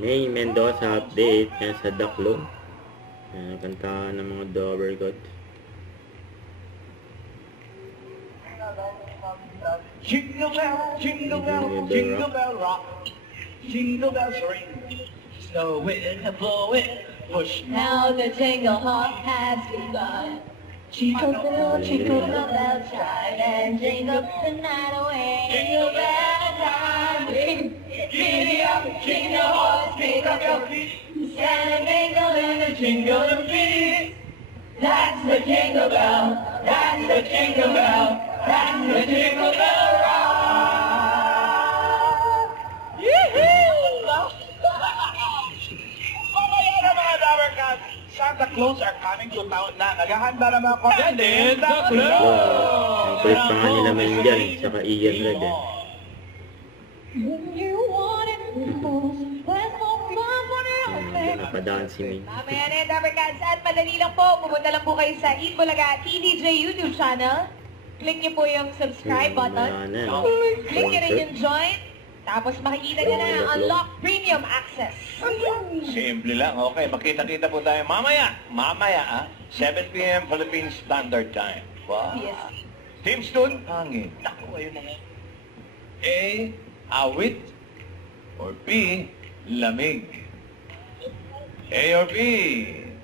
May Mendoza update yan sa Daklo. Kanta ng mga Dover God. Jingle bell, jingle bell, jingle bell rock. Jingle bells ring, snowing and blowing, push. Now the jingle hop has begun. Jingle bell, bell chime and jingle the night away. Jingle bell time, giddy up, jingle horse, pick up your feet. Stand and mingle in the jingle of beat. That's the jingle bell, that's the jingle bell, that's the jingle bell rock. Mamaya na mga Dover Cats, Santa Claus are coming to town na. Naghahanda na mga kongandin. Wow, ang kulit pa nga nila man dyan, saka Ian Red eh. When you want it most, there's no fun for everything. Napadansi me. Mamaya na yan, Dover Cats. At madali lang po, pumunta lang po kayo sa Eat Bulaga TDJ YouTube channel. Click niyo po yung subscribe button. Click niyo rin yung join. Tapos makikita niyo na ang Unlock Premium Access. Simple lang, okay. Makita-kita po tayo mamaya. Mamaya, 7 p.m. Philippine Standard Time. Wow. Yes. Team Stone, hangin. Naku, ayun na nga. A, awit. Or B, lamig. A or B,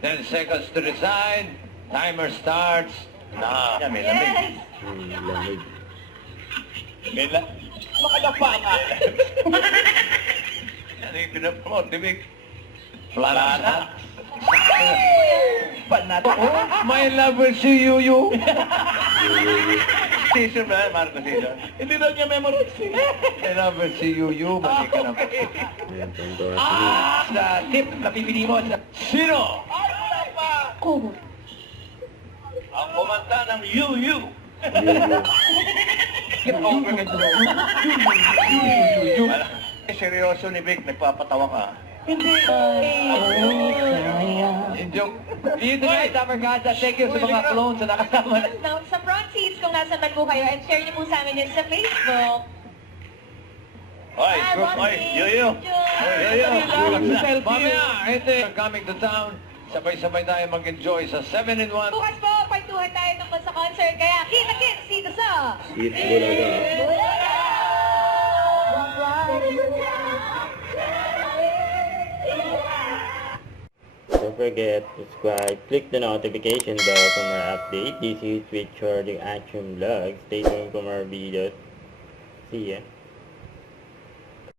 10 seconds to decide. Timer starts. Na, may lamig. Yes. Lamig. May lamig. Makadapa nga. Ano yung pinapromote, Dimik? Flanata. Panata. Oh, my love will see you. Season ba, Marco Season? Hindi daw niya memorize. My love will see you. Mali ka naman. Ayan, Mendoza. Sa tip na pipili mo. Sino? Como? Ang kumanta ng you. Seryoso ni Vic, nagpapatawa ka. Hindi. Joke. Dito guys, Dover Cats, thank you sa mga clones na nakasama na. Now, sa front seats, kung nasa man po kayo, and share niyo po sa amin yan sa Facebook. Oy, group, oy, yo. Mamaya, ito coming to town. Sabay-sabay tayo mag-enjoy sa 7-in-1. Bukas po, pagtuhan tayo tungkol sa concert. Kaya, kita-kits dito sa Eat Bulaga. Don't forget to subscribe, click the notification bell for more updates. This is Richard Action Vlog. Stay tuned for more videos. See ya.